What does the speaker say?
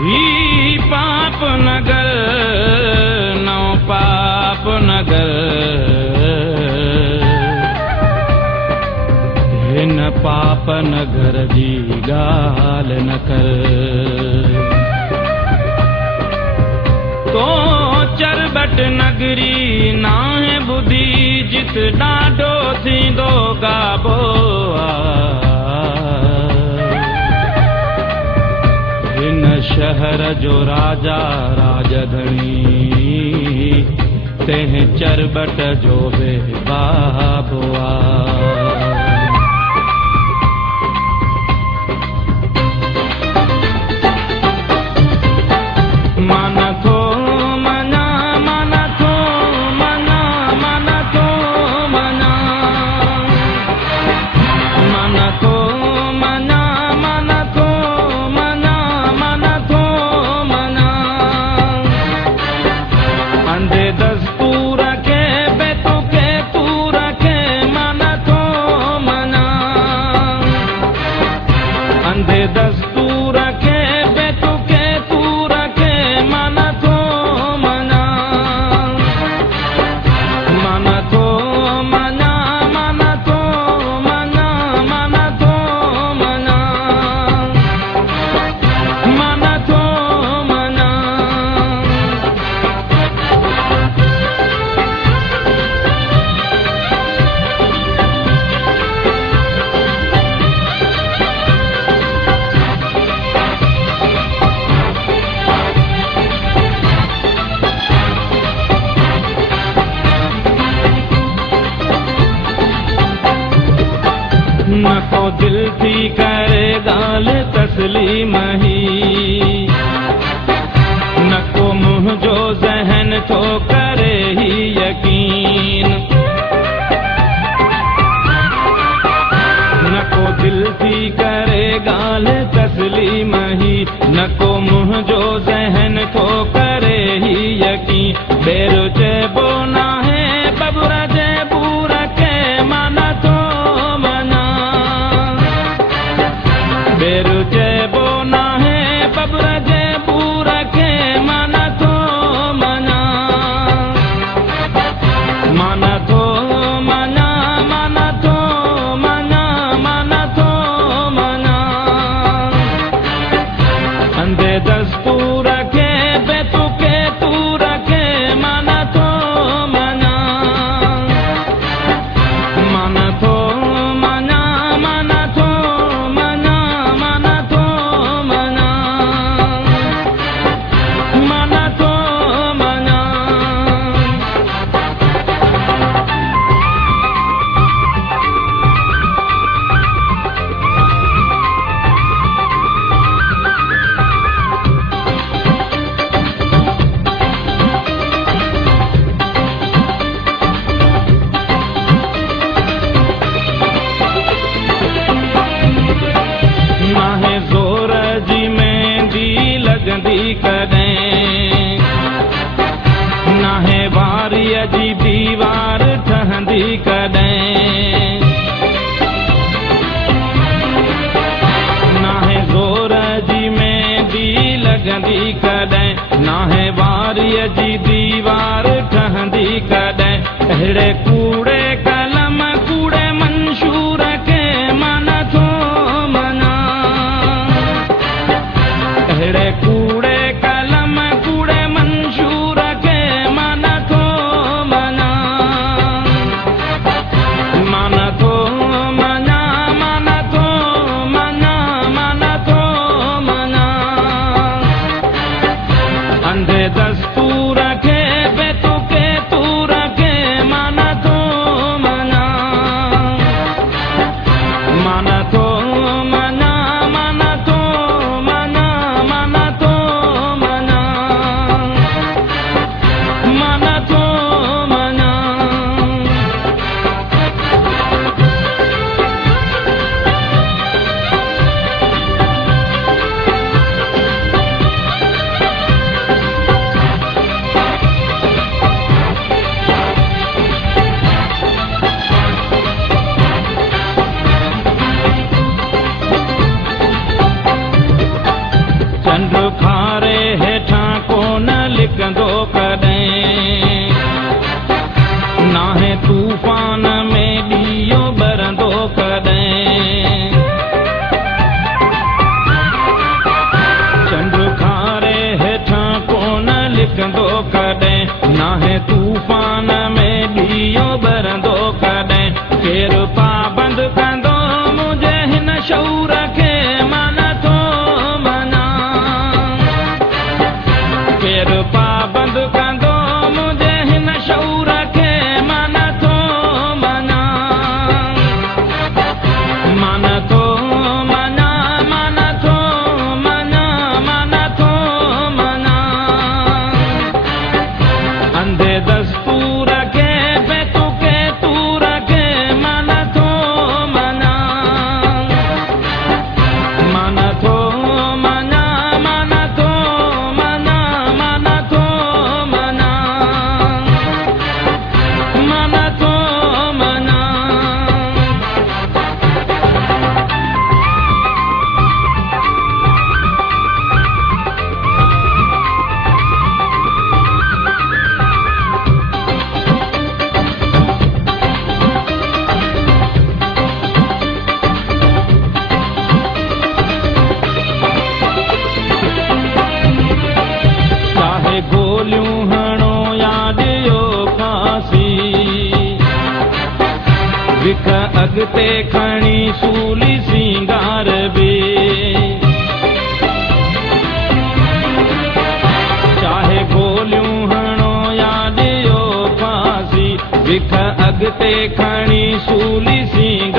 ही पाप नगर नौ पाप नगर हिन पाप नगर जी गाल न कर तो चरबट नगरी नाहे बुधी जित डाढो थींदो गाबो हिन शहर जो राजा राजधणी तेह चरबट जो बे बाबो नको दिल थी करे गाल तस्लीम ही नको मुँह जो जहन थो करे ही यकीन नको दिल थी करे गाल तस्लीम ही नको मुँह जो जहन थो करे ही यकीन बेरो चेबो ना है बबुरा जेबू रखे माना तो बेरु चेबो ना है बबुरा जेबू रखे माना तो मना माना तो मना माना तो मना माना तो मना अंधे दस्तूर रखे बेतु के तू रखे माना तो मना माना तो मना माना तो कदें नाहे वारीअ जी दीवार ठहंदी कदें नाहे ज़ोर जी मेहंदी लॻंदी कदें नाहे वारीअ जी दीवार ठहंदी कदें अहिड़े कूड़े कलम कूड़े मंशूर के माना थो मना अहिड़े कूड़े दस्तूर रखे बेतु के तू रखे माना तो मना माना तो मना माना तो मना माना तो मना माना तो मना चंड खार अॻिते खणी सूली सिंगार बि चाहे गोलियूं हणो या ॾियो फांसी विख अॻिते खणी सूली सिंगार